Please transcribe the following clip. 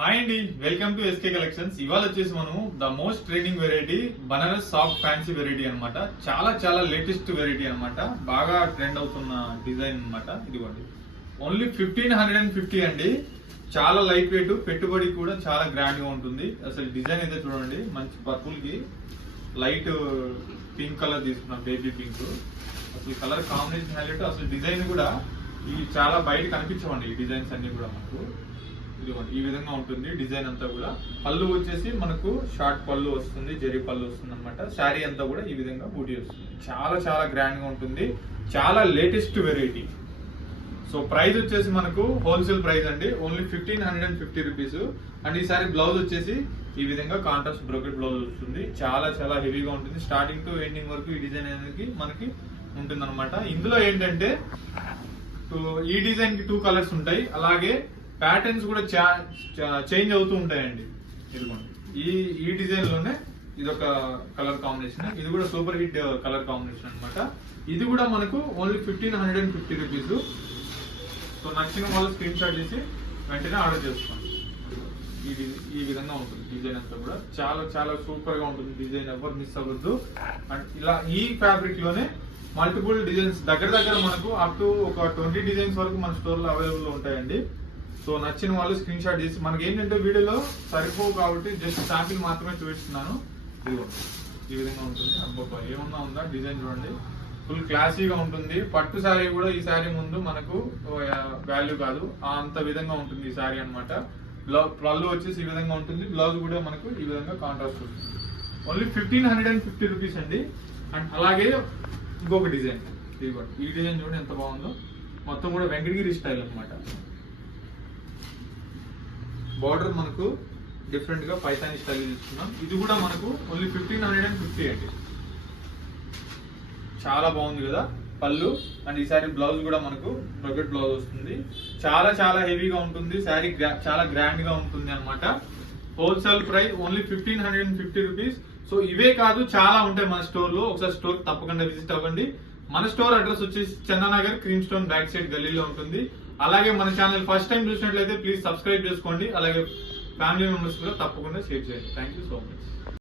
Hi అండి, welcome to SK collections. ఇవాళ వచ్చేసి మనం the most trending variety Banaras soft fancy variety అన్నమాట. చాలా చాలా లేటెస్ట్ వెరైటీ అన్నమాట. బాగా ట్రెండ్ అవుతున్న డిజైన్ అన్నమాట. ఇదిగోండి, ఓన్లీ 1550 అండి. చాలా లైట్ వెయిట్, పెట్టుబడి కూడా చాలా గ్రాండ్ గా ఉంటుంది. అసలు డిజైన్ అయితే చూడండి, మంచి పర్పుల్ కి లైట్ పింక్ కలర్ తీసుకున్నాం, బేబీ పింక్. అసలు కలర్ కాంబినేషన్ హైలైట్. అసలు డిజైన్ కూడా ఇవి చాలా బయట కనిపించవండి. ఈ డిజైన్స్ అన్ని కూడా మనకు ఇదిగోండి ఈ విధంగా ఉంటుంది డిజైన్ అంతా కూడా. పళ్ళు వచ్చేసి మనకు షార్ట్ పళ్ళు వస్తుంది, జరీ పళ్ళు వస్తుంది అనమాట. శారీ అంతా కూడా ఈ విధంగా బూటీ వస్తుంది. చాలా చాలా గ్రాండ్ గా ఉంటుంది. చాలా లేటెస్ట్ వెరైటీ. సో ప్రైస్ వచ్చేసి మనకు హోల్సేల్ ప్రైస్ అండి, ఓన్లీ 1550 రూపీస్. అండ్ ఈసారి బ్లౌజ్ వచ్చేసి ఈ విధంగా కాంట్రాస్ట్ బ్రోకెట్ బ్లౌజ్ వస్తుంది. చాలా చాలా హెవీగా ఉంటుంది. స్టార్టింగ్ టు ఎండింగ్ వరకు ఈ డిజైన్ అనేది మనకి ఉంటుంది అనమాట. ఇందులో ఏంటంటే ఈ డిజైన్ కి 2 కలర్స్ ఉంటాయి. అలాగే ప్యాటర్న్స్ కూడా చేంజ్ అవుతూ ఉంటాయండి. ఇదిగోండి ఈ డిజైన్ లోనే ఇదొక కలర్ కాంబినేషన్. ఇది కూడా సూపర్ హిట్ కలర్ కాంబినేషన్ అనమాట. ఇది కూడా మనకు ఓన్లీ 1550 రూపీస్. సో నచ్చిన వాళ్ళు స్క్రీన్ షాట్ చేసి వెంటనే ఆర్డర్ చేసుకోండి. ఈ విధంగా ఉంటుంది డిజైన్ అంతా కూడా. చాలా చాలా సూపర్ గా ఉంటుంది డిజైన్, ఎవరు మిస్ అవ్వద్దు. అండ్ ఇలా ఈ ఫ్యాబ్రిక్ లోనే మల్టిపుల్ డిజైన్స్ దగ్గర మనకు అప్ టు ఒక 20 డిజైన్స్ వరకు మన స్టోర్ లో అవైలబుల్ లో ఉంటాయండి. సో నచ్చిన వాళ్ళు స్క్రీన్ షాట్ చేసి, మనకి ఏంటంటే వీడియోలో సరిపోవు కాబట్టి జస్ట్ శాంపిల్ మాత్రమే చూపిస్తున్నాను. ఇదిగోండి ఈ విధంగా ఉంటుంది. అబ్బబ్బా, ఏమన్నా ఉందా డిజైన్ చూడండి, ఫుల్ క్లాసీగా ఉంటుంది. పట్టు శారీ కూడా ఈ శారీ ముందు మనకు వాల్యూ కాదు, అంత విధంగా ఉంటుంది ఈ శారీ అనమాట. పళ్ళు వచ్చేసి ఈ విధంగా ఉంటుంది. బ్లౌజ్ కూడా మనకు ఈ విధంగా కాంట్రాస్ట్ ఉంటుంది. ఓన్లీ 1550 రూపీస్ అండి. అండ్ అలాగే ఇంకొక డిజైన్, ఇదిగోండి ఈ డిజైన్ చూడండి ఎంత బాగుందో. మొత్తం కూడా వెంకటగిరి స్టైల్ అనమాట. బార్డర్ మనకు డిఫరెంట్ గా పైతాని స్టైల్ తీసుకున్నాం. ఇది కూడా మనకు ఓన్లీ 1550 అండి. చాలా బాగుంది కదా పళ్ళు. అండ్ ఈ శారీ బ్లౌజ్ కూడా మనకు బ్రోకెట్ బ్లౌజ్ వస్తుంది. చాలా చాలా హెవీగా ఉంటుంది శారీ, చాలా గ్రాండ్ గా ఉంటుంది అనమాట. Wholesale price only 1550 rupees. So ఇవే కాదు, చాలా ఉంటాయి మన స్టోర్ లో. ఒకసారి స్టోర్ తప్పకుండా విజిట్ అవ్వండి. మన స్టోర్ అడ్రస్ వచ్చేసి Chandanagar cream stone back side గల్లీలో ఉంటుంది. అలాగే మన ఛానల్ ఫస్ట్ టైం చూసినట్లయితే ప్లీజ్ సబ్స్క్రైబ్ చేసుకోండి. అలాగే ఫ్యామిలీ మెంబర్స్ కూడా తప్పకుండా షేర్ చేయండి. Thank you so much.